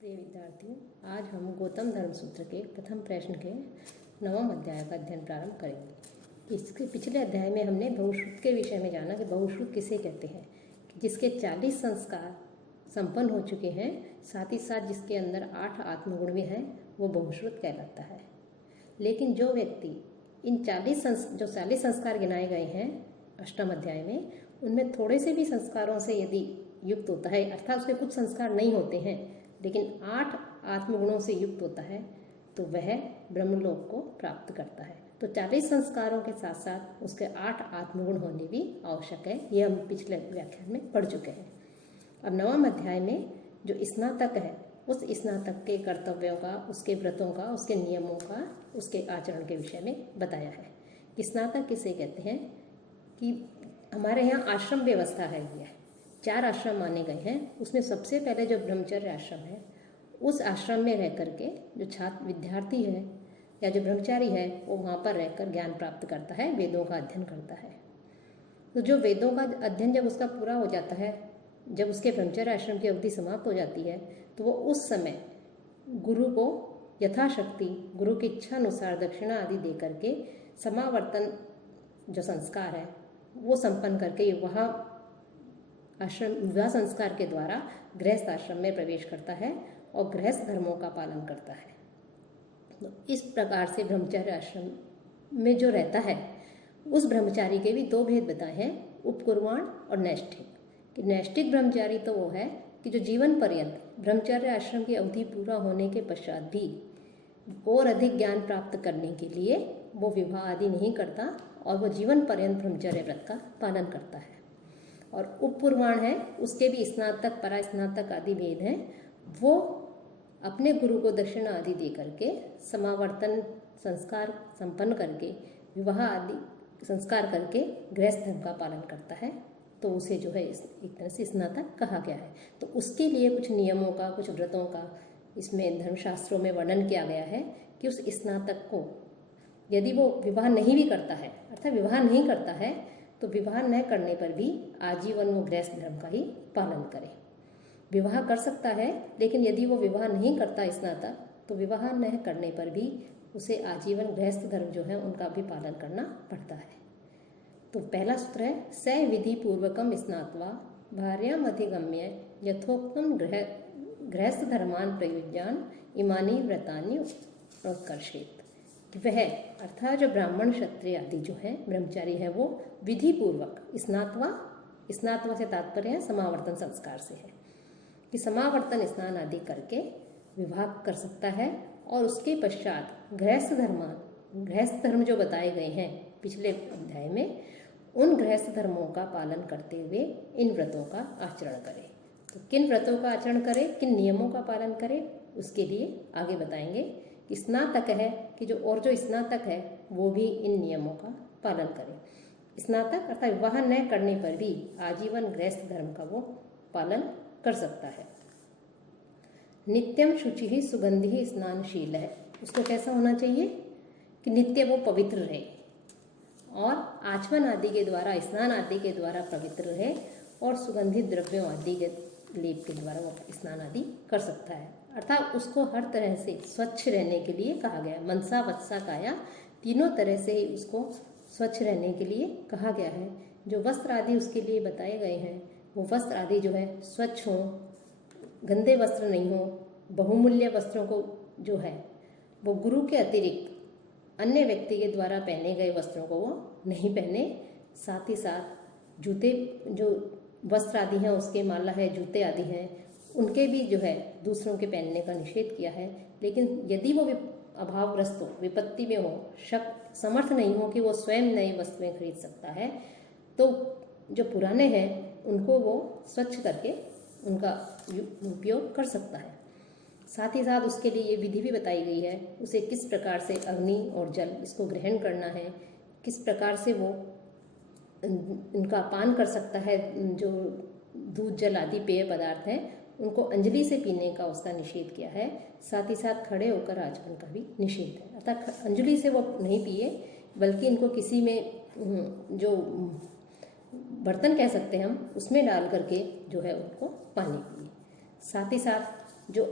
प्रिय विद्यार्थियों, आज हम गौतम धर्म सूत्र के प्रथम प्रश्न के 9वें अध्याय का अध्ययन प्रारंभ करेंगे। इसके पिछले अध्याय में हमने बहुश्रुत के विषय में जाना कि बहुश्रुत किसे कहते हैं, कि जिसके 40 संस्कार संपन्न हो चुके हैं, साथ ही साथ जिसके अंदर 8 आत्मगुण भी हैं, वो बहुश्रुत कहलाता है। लेकिन जो व्यक्ति इन 40 संस्कार गिनाए गए हैं अष्टम अध्याय में, उनमें थोड़े से भी संस्कारों से यदि युक्त होता है, अर्थात उसके कुछ संस्कार नहीं होते हैं लेकिन 8 आत्मगुणों से युक्त होता है, तो वह ब्रह्मलोक को प्राप्त करता है। तो 40 संस्कारों के साथ साथ उसके 8 आत्मगुण होने भी आवश्यक है। यह हम पिछले व्याख्यान में पढ़ चुके हैं। अब 9वें अध्याय में जो स्नातक है, उस स्नातक के कर्तव्यों का, उसके व्रतों का, उसके नियमों का, उसके आचरण के विषय में बताया है। कि स्नातक किसे कहते हैं, कि हमारे यहाँ आश्रम व्यवस्था है, यह 4 आश्रम माने गए हैं। उसमें सबसे पहले जो ब्रह्मचर्य आश्रम है, उस आश्रम में रह करके जो छात्र विद्यार्थी है या जो ब्रह्मचारी है, वो वहाँ पर रहकर ज्ञान प्राप्त करता है, वेदों का अध्ययन करता है। तो जो वेदों का अध्ययन जब उसका पूरा हो जाता है, जब उसके ब्रह्मचर्य आश्रम की अवधि समाप्त हो जाती है, तो वो उस समय गुरु को यथाशक्ति गुरु की इच्छा अनुसार दक्षिणा आदि दे करके समावर्तन जो संस्कार है वो संपन्न करके वह आश्रम विवाह संस्कार के द्वारा गृहस्थ आश्रम में प्रवेश करता है और गृहस्थ धर्मों का पालन करता है। तो इस प्रकार से ब्रह्मचर्य आश्रम में जो रहता है, उस ब्रह्मचारी के भी 2 भेद बताए हैं, उपकुर्वाण और नैष्ठिक। कि नैष्ठिक ब्रह्मचारी तो वो है कि जो जीवन पर्यंत ब्रह्मचर्य आश्रम की अवधि पूरा होने के पश्चात भी और अधिक ज्ञान प्राप्त करने के लिए वो विवाह आदि नहीं करता और वो जीवन पर्यंत ब्रह्मचर्य व्रत का पालन करता है। और उपपुर्वाण है, उसके भी स्नातक, परास्नातक आदि भेद हैं। वो अपने गुरु को दक्षिणा आदि दे करके समावर्तन संस्कार संपन्न करके विवाह आदि संस्कार करके गृहस्थ धर्म का पालन करता है, तो उसे जो है एक तरह से स्नातक कहा गया है। तो उसके लिए कुछ नियमों का, कुछ व्रतों का इसमें धर्मशास्त्रों में वर्णन किया गया है कि उस स्नातक को यदि वो विवाह नहीं भी करता है, अर्थात विवाह नहीं करता है, तो विवाह न करने पर भी आजीवन वो गृहस्थ धर्म का ही पालन करे। विवाह कर सकता है, लेकिन यदि वो विवाह नहीं करता स्नातक, तो विवाह न करने पर भी उसे आजीवन गृहस्थ धर्म जो है उनका भी पालन करना पड़ता है। तो पहला सूत्र है, स विधि पूर्वकम स्नात्वा भार्याम अधिगम्य यथोक्तम गृहस्थ धर्मान प्रयुज्यान इमानी व्रतानि उत्कर्षेत। वह अर्थात जो ब्राह्मण क्षत्रिय आदि जो है ब्रह्मचारी है, वो विधि पूर्वक स्नात्वा से तात्पर्य है समावर्तन संस्कार से है, कि समावर्तन स्नान आदि करके विवाह कर सकता है और उसके पश्चात गृहस्थ धर्म जो बताए गए हैं पिछले अध्याय में, उन गृहस्थ धर्मों का पालन करते हुए इन व्रतों का आचरण करे। तो किन व्रतों का आचरण करे, किन नियमों का पालन करे, उसके लिए आगे बताएंगे। कि स्नातक है कि जो स्नातक है वो भी इन नियमों का पालन करे। स्नातक अर्थात विवाह न करने पर भी आजीवन गृहस्थ धर्म का वो पालन कर सकता है। नित्यम शुचि ही सुगंधि ही स्नानशील है, उसको कैसा होना चाहिए कि नित्य वो पवित्र रहे और आचमन आदि के द्वारा, स्नान आदि के द्वारा पवित्र रहे और सुगंधित द्रव्यों आदि के लेप के द्वारा वो स्नान आदि कर सकता है। अर्थात उसको हर तरह से स्वच्छ रहने के लिए कहा गया है। मनसा वत्सा काया, तीनों तरह से ही उसको स्वच्छ रहने के लिए कहा गया है। जो वस्त्र आदि उसके लिए बताए गए हैं, वो वस्त्र आदि जो है स्वच्छ हो, गंदे वस्त्र नहीं हो। बहुमूल्य वस्त्रों को जो है वो गुरु के अतिरिक्त अन्य व्यक्ति के द्वारा पहने गए वस्त्रों को वो नहीं पहने। साथ ही साथ जूते, जो वस्त्र आदि हैं, उसके माला है, जूते आदि हैं, उनके भी जो है दूसरों के पहनने का निषेध किया है। लेकिन यदि वो अभावग्रस्त हो, विपत्ति में हो, समर्थ नहीं हो कि वो स्वयं नई वस्तुएं खरीद सकता है, तो जो पुराने हैं उनको वो स्वच्छ करके उनका उपयोग कर सकता है। साथ ही साथ उसके लिए ये विधि भी बताई गई है, उसे किस प्रकार से अग्नि और जल इसको ग्रहण करना है, किस प्रकार से वो इनका पान कर सकता है। जो दूध जल आदि पेय पदार्थ हैं उनको अंजलि से पीने का उसका निषेध किया है। साथ ही साथ खड़े होकर आचमन का भी निषेध है, अर्थात अंजलि से वो नहीं पिए, बल्कि इनको किसी में जो बर्तन कह सकते हैं हम, उसमें डाल करके जो है उनको पानी पिए। साथ ही साथ जो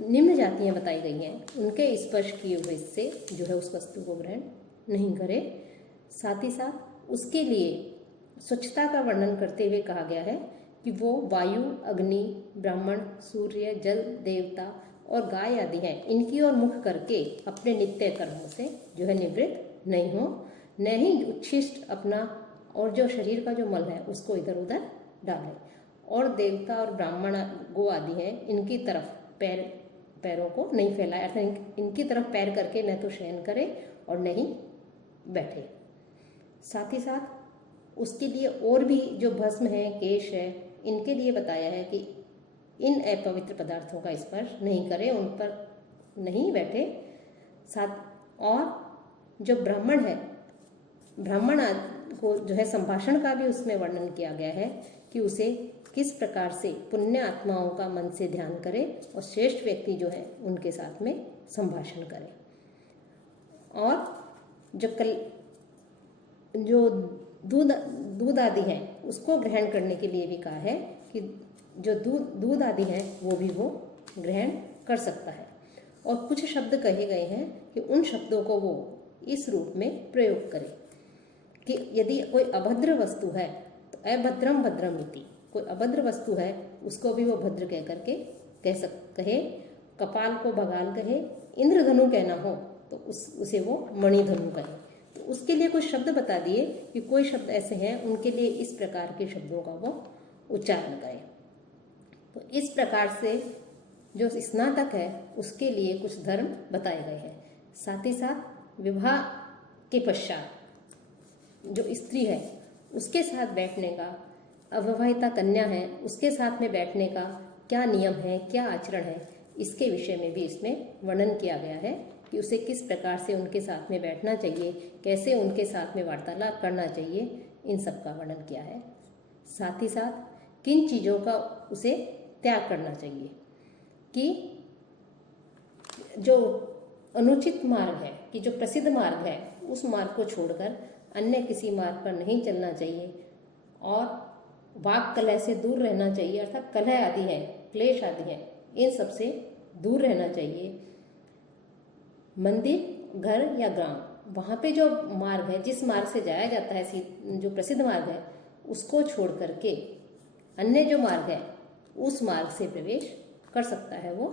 निम्न जातियाँ बताई गई हैं उनके स्पर्श किए हुए से जो है उस वस्तु को ग्रहण नहीं करे। साथ ही साथ उसके लिए स्वच्छता का वर्णन करते हुए कहा गया है कि वो वायु, अग्नि, ब्राह्मण, सूर्य, जल देवता और गाय आदि हैं, इनकी ओर मुख करके अपने नित्य कर्मों से जो है निवृत्त नहीं हो, न ही उच्छिष्ट अपना और जो शरीर का जो मल है उसको इधर उधर डाले। और देवता और ब्राह्मण, गो आदि हैं, इनकी तरफ पैरों को नहीं फैलाए, अर्थात इनकी तरफ पैर करके न तो शयन करे और न ही बैठे। साथ ही साथ उसके लिए और भी जो भस्म है, केश है, इनके लिए बताया है कि इन अपवित्र पदार्थों का स्पर्श नहीं करे, उन पर नहीं बैठे। साथ और जो ब्राह्मण है, ब्राह्मण को जो है संभाषण का भी उसमें वर्णन किया गया है कि उसे किस प्रकार से पुण्य आत्माओं का मन से ध्यान करे और श्रेष्ठ व्यक्ति जो है उनके साथ में संभाषण करे। और जो दूध आदि हैं उसको ग्रहण करने के लिए भी कहा है कि जो दूध आदि हैं वो भी वो ग्रहण कर सकता है। और कुछ शब्द कहे गए हैं कि उन शब्दों को वो इस रूप में प्रयोग करे कि यदि कोई अभद्र वस्तु है तो अभद्रम भद्रम इति, कोई अभद्र वस्तु है उसको भी वो भद्र कह करके कहे। कपाल को भगाल कहे, इंद्रधनु कहना हो तो उसे वो मणिधनु कहे। तो उसके लिए कुछ शब्द बता दिए कि कोई शब्द ऐसे हैं उनके लिए इस प्रकार के शब्दों का वो उच्चारण करें। तो इस प्रकार से जो स्नातक है उसके लिए कुछ धर्म बताए गए हैं। साथ ही साथ विवाह के पश्चात जो स्त्री है उसके साथ बैठने का, अविवाहिता कन्या है उसके साथ में बैठने का क्या नियम है, क्या आचरण है, इसके विषय में भी इसमें वर्णन किया गया है कि उसे किस प्रकार से उनके साथ में बैठना चाहिए, कैसे उनके साथ में वार्तालाप करना चाहिए, इन सब का वर्णन किया है। साथ ही साथ किन चीज़ों का उसे त्याग करना चाहिए कि जो अनुचित मार्ग है, कि जो प्रसिद्ध मार्ग है उस मार्ग को छोड़कर अन्य किसी मार्ग पर नहीं चलना चाहिए और वाक कलह से दूर रहना चाहिए, अर्थात कलह आदि है, क्लेश आदि है, इन सब से दूर रहना चाहिए। मंदिर, घर या ग्राम, वहाँ पे जो मार्ग है, जिस मार्ग से जाया जाता है, जो प्रसिद्ध मार्ग है, उसको छोड़ करके अन्य जो मार्ग है उस मार्ग से प्रवेश कर सकता है वो।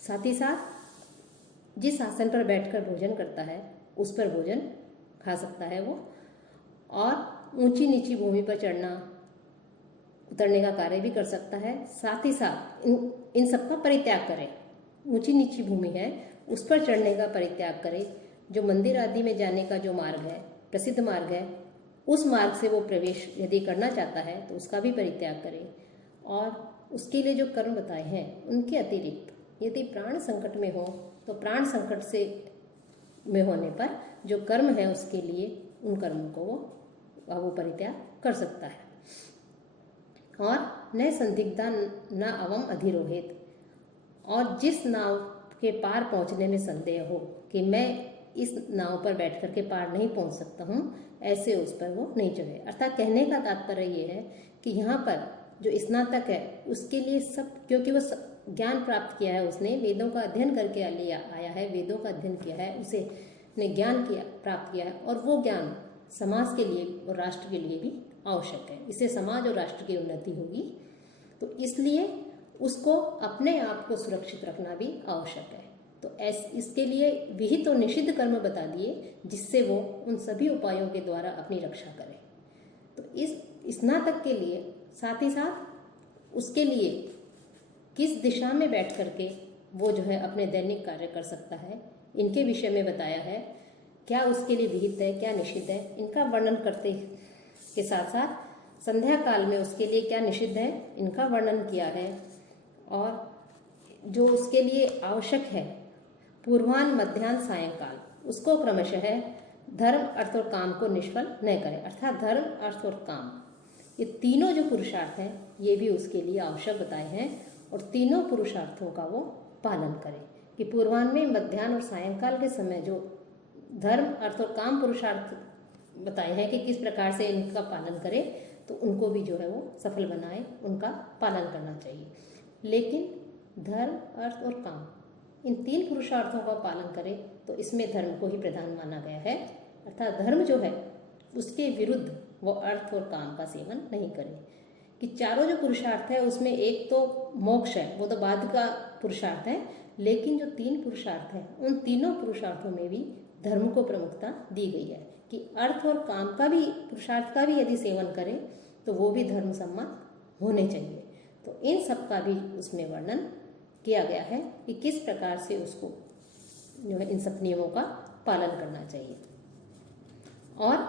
साथ ही साथ जिस आसन पर बैठकर भोजन करता है उस पर भोजन खा सकता है वो। और ऊंची नीची भूमि पर चढ़ना उतरने का कार्य भी कर सकता है। साथ ही साथ इन सब का परित्याग करे। ऊंची नीची भूमि है उस पर चढ़ने का परित्याग करे। जो मंदिर आदि में जाने का जो मार्ग है, प्रसिद्ध मार्ग है, उस मार्ग से वो प्रवेश यदि करना चाहता है तो उसका भी परित्याग करे। और उसके लिए जो कर्म बताए हैं उनके अतिरिक्त यदि प्राण संकट में हो तो प्राण संकट से में होने पर जो कर्म है उसके लिए उन कर्मों को वो परित्याग कर सकता है। और न संदिग्धा न अवम अधिरोहित, और जिस नाव के पार पहुंचने में संदेह हो कि मैं इस नाव पर बैठ कर के पार नहीं पहुंच सकता हूं, ऐसे उस पर वो नहीं चढ़े। अर्थात कहने का तात्पर्य ये है कि यहाँ पर जो स्नातक है उसके लिए सब, क्योंकि वो ज्ञान प्राप्त किया है, उसने वेदों का अध्ययन करके आया है, वेदों का अध्ययन किया है, उसे ने ज्ञान प्राप्त किया है और वो ज्ञान समाज के लिए और राष्ट्र के लिए भी आवश्यक है। इससे समाज और राष्ट्र की उन्नति होगी। तो इसलिए उसको अपने आप को सुरक्षित रखना भी आवश्यक है। तो इसके लिए विहित और निषिद्ध कर्म बता दिए जिससे वो उन सभी उपायों के द्वारा अपनी रक्षा करे। तो इस स्नातक के लिए साथ ही साथ उसके लिए किस दिशा में बैठ करके वो जो है अपने दैनिक कार्य कर सकता है, इनके विषय में बताया है। क्या उसके लिए विहित है, क्या निषिद्ध है, इनका वर्णन करते के साथ साथ संध्या काल में उसके लिए क्या निषिद्ध है इनका वर्णन किया है। और जो उसके लिए आवश्यक है पूर्वाह्न, मध्याह्न, सायंकाल, उसको क्रमशः धर्म, अर्थ और काम को निष्फल न करे। अर्थात धर्म, अर्थ और काम, ये तीनों जो पुरुषार्थ हैं ये भी उसके लिए आवश्यक बताए हैं और तीनों पुरुषार्थों का वो पालन करे कि पूर्वाह्न में, मध्याह्न और सायंकाल के समय जो धर्म, अर्थ और काम पुरुषार्थ बताए हैं कि किस प्रकार से इनका पालन करे, तो उनको भी जो है वो सफल बनाए, उनका पालन करना चाहिए। लेकिन धर्म, अर्थ और काम, इन 3 पुरुषार्थों का पालन करे तो इसमें धर्म को ही प्रधान माना गया है। अर्थात धर्म जो है उसके विरुद्ध वो अर्थ और काम का सेवन नहीं करे। कि चारों जो पुरुषार्थ है उसमें एक तो मोक्ष है, वो तो बाद का पुरुषार्थ है, लेकिन जो 3 पुरुषार्थ है उन तीनों पुरुषार्थों में भी धर्म को प्रमुखता दी गई है कि अर्थ और काम का भी, पुरुषार्थ का भी यदि सेवन करे तो वो भी धर्म सम्मत होने चाहिए। तो इन सब का भी उसमें वर्णन किया गया है कि किस प्रकार से उसको जो है इन सब नियमों का पालन करना चाहिए। और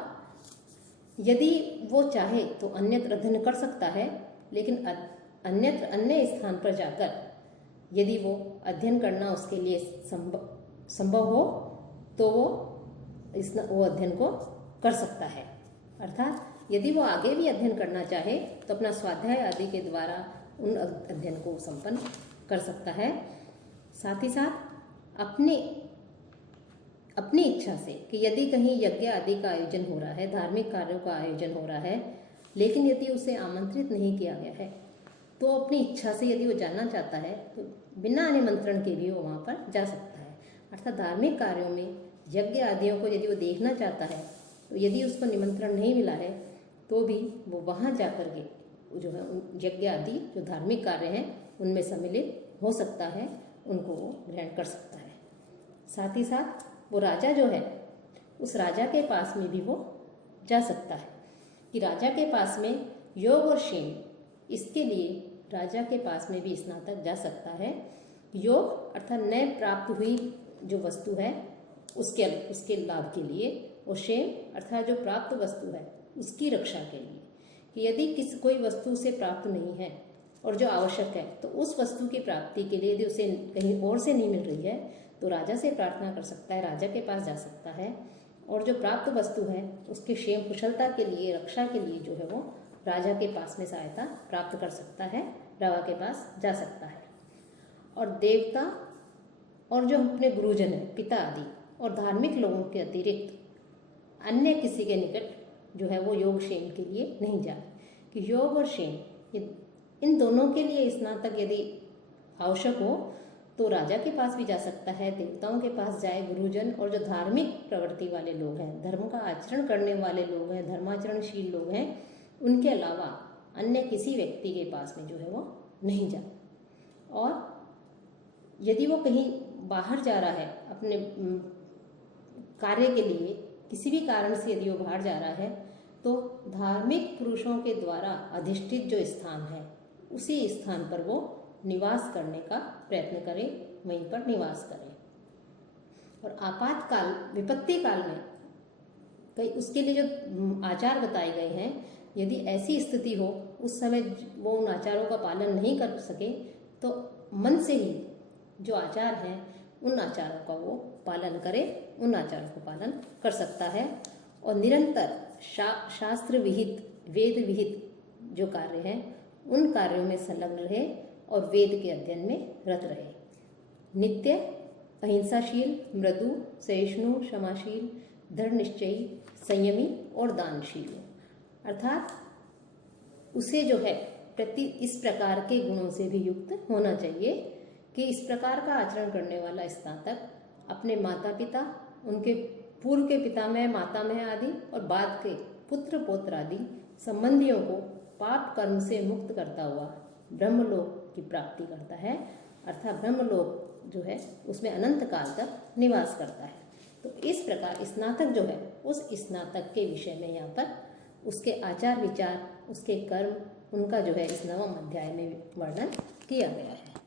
यदि वो चाहे तो अन्यत्र अध्ययन कर सकता है, लेकिन अन्यत्र अन्य स्थान पर जाकर यदि वो अध्ययन करना उसके लिए संभव हो तो वो अध्ययन को कर सकता है। अर्थात यदि वो आगे भी अध्ययन करना चाहे तो अपना स्वाध्याय आदि के द्वारा उन अध्ययन को संपन्न कर सकता है। साथ ही साथ अपनी इच्छा से कि यदि कहीं यज्ञ आदि का आयोजन हो रहा है, धार्मिक कार्यों का आयोजन हो रहा है, लेकिन यदि उसे आमंत्रित नहीं किया गया है तो अपनी इच्छा से यदि वो जाना चाहता है तो बिना निमंत्रण के भी वो वहाँ पर जा सकता है। अर्थात धार्मिक कार्यों में यज्ञ आदियों को यदि वो देखना चाहता है तो यदि उसको निमंत्रण नहीं मिला है तो भी वो वहाँ जाकर के जो है यज्ञ आदि जो धार्मिक कार्य हैं उनमें सम्मिलित हो सकता है, उनको वो ग्रहण कर सकता है। साथ ही साथ वो राजा जो है उस राजा के पास में भी वो जा सकता है कि राजा के पास में योग और क्षेम, इसके लिए राजा के पास में भी स्नातक जा सकता है। योग अर्थात नए प्राप्त हुई जो वस्तु है उसके लाभ के लिए, और क्षेम अर्थात जो प्राप्त वस्तु है उसकी रक्षा के लिए कि यदि कोई वस्तु उसे प्राप्त नहीं है और जो आवश्यक है तो उस वस्तु की प्राप्ति के लिए यदि उसे कहीं और से नहीं मिल रही है तो राजा से प्रार्थना कर सकता है, राजा के पास जा सकता है, और जो प्राप्त वस्तु है उसके क्षेम कुशलता के लिए, रक्षा के लिए जो है वो राजा के पास में सहायता प्राप्त कर सकता है, राजा के पास जा सकता है। और देवता और जो अपने गुरुजन है, पिता आदि और धार्मिक लोगों के अतिरिक्त अन्य किसी के निकट जो है वो योग क्षेम के लिए नहीं जाए। कि योग और क्षेम इन दोनों के लिए स्नातक यदि आवश्यक हो तो राजा के पास भी जा सकता है, देवताओं के पास जाए, गुरुजन और जो धार्मिक प्रवृत्ति वाले लोग हैं, धर्म का आचरण करने वाले लोग हैं, धर्माचरणशील लोग हैं, उनके अलावा अन्य किसी व्यक्ति के पास में जो है वो नहीं जाए। और यदि वो कहीं बाहर जा रहा है अपने कार्य के लिए, किसी भी कारण से यदि वो बाहर जा रहा है तो धार्मिक पुरुषों के द्वारा अधिष्ठित जो स्थान है उसी स्थान पर वो निवास करने का प्रयत्न करे, वहीं पर निवास करे। और आपातकाल, विपत्ति काल में कई उसके लिए जो आचार बताए गए हैं, यदि ऐसी स्थिति हो उस समय वो उन आचारों का पालन नहीं कर सके तो मन से ही जो आचार हैं उन आचारों का वो पालन करे, उन आचारों को पालन कर सकता है। और निरंतर शास्त्र विहित, वेद विहित जो कार्य हैं उन कार्यों में संलग्न रहे और वेद के अध्ययन में रत रहे। नित्य अहिंसाशील, मृदु, सहिष्णु, क्षमाशील, दृढ़ निश्चयी, संयमी और दानशील हो। अर्थात उसे जो है इस प्रकार के गुणों से भी युक्त होना चाहिए कि इस प्रकार का आचरण करने वाला स्नातक अपने माता पिता, उनके पूर्व के पितामह, मातामह आदि और बाद के पुत्र पौत्र आदि संबंधियों को पाप कर्म से मुक्त करता हुआ ब्रह्मलोक की प्राप्ति करता है। अर्थात ब्रह्मलोक जो है उसमें अनंत काल तक निवास करता है। तो इस प्रकार स्नातक जो है उस स्नातक के विषय में यहाँ पर उसके आचार विचार, उसके कर्म, उनका जो है इस 9वें अध्याय में वर्णन किया गया है।